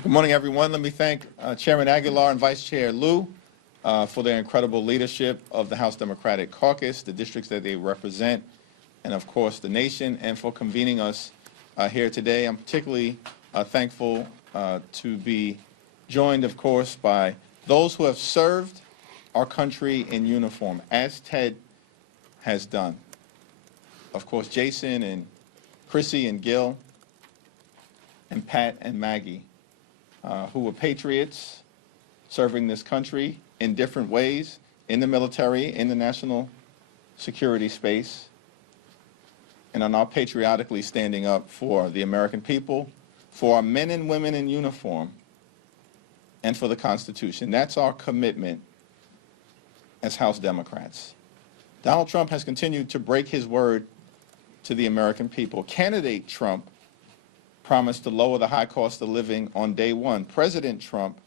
Good morning, everyone. Let me thank Chairman Aguilar and Vice Chair Lieu for their incredible leadership of the House Democratic Caucus, the districts that they represent, and of course the nation, and for convening us here today. I'm particularly thankful to be joined, of course, by those who have served our country in uniform, as Ted has done. Of course, Jason and Chrissy and Gil and Pat and Maggie, who were patriots serving this country in different ways, in the military, in the national security space, and are now patriotically standing up for the American people, for our men and women in uniform, and for the Constitution. That's our commitment as House Democrats. Donald Trump has continued to break his word to the American people. Candidate Trump promised to lower the high cost of living on day one. President Trump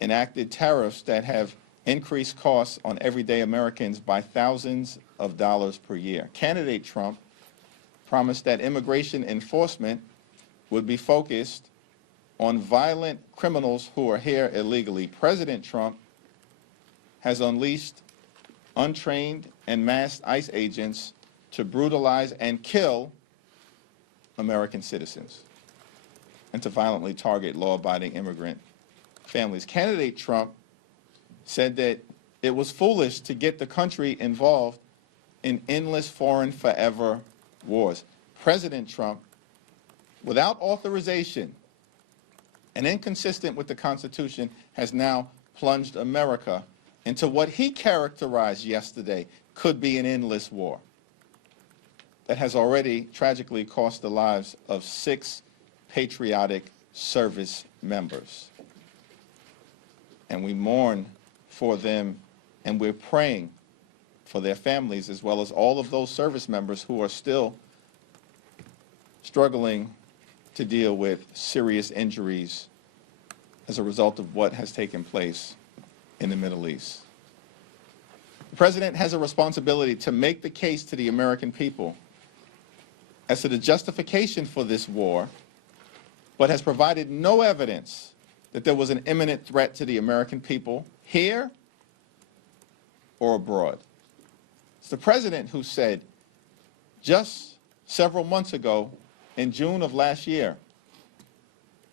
enacted tariffs that have increased costs on everyday Americans by thousands of dollars per year. Candidate Trump promised that immigration enforcement would be focused on violent criminals who are here illegally. President Trump has unleashed untrained and masked ICE agents to brutalize and kill American citizens and to violently target law-abiding immigrant families. Candidate Trump said that it was foolish to get the country involved in endless foreign forever wars. President Trump, without authorization and inconsistent with the Constitution, has now plunged America into what he characterized yesterday could be an endless war that has already tragically cost the lives of 6 patriotic service members. And we mourn for them, and we're praying for their families, as well as all of those service members who are still struggling to deal with serious injuries as a result of what has taken place in the Middle East. The President has a responsibility to make the case to the American people as to the justification for this war, but has provided no evidence that there was an imminent threat to the American people here or abroad. It's the President who said just several months ago, in June of last year,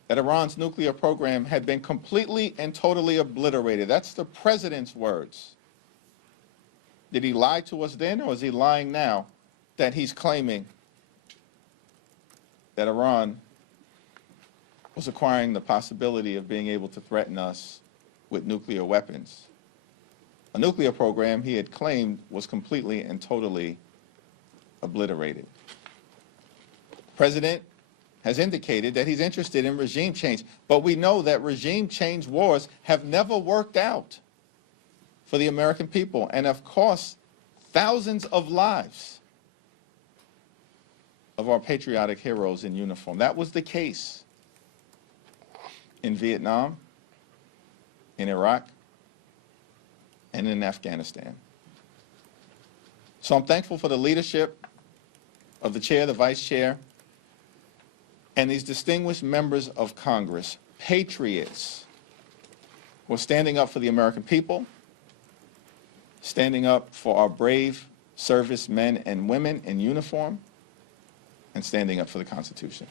that Iran's nuclear program had been completely and totally obliterated. That's the President's words. Did he lie to us then, or is he lying now that he's claiming that Iran was acquiring the possibility of being able to threaten us with nuclear weapons? A nuclear program he had claimed was completely and totally obliterated. The President has indicated that he's interested in regime change, but we know that regime change wars have never worked out for the American people and have cost thousands of lives of our patriotic heroes in uniform. That was the case in Vietnam, in Iraq, and in Afghanistan. So I'm thankful for the leadership of the chair, the vice chair, and these distinguished members of Congress, patriots, who are standing up for the American people, standing up for our brave servicemen and women in uniform, and standing up for the Constitution.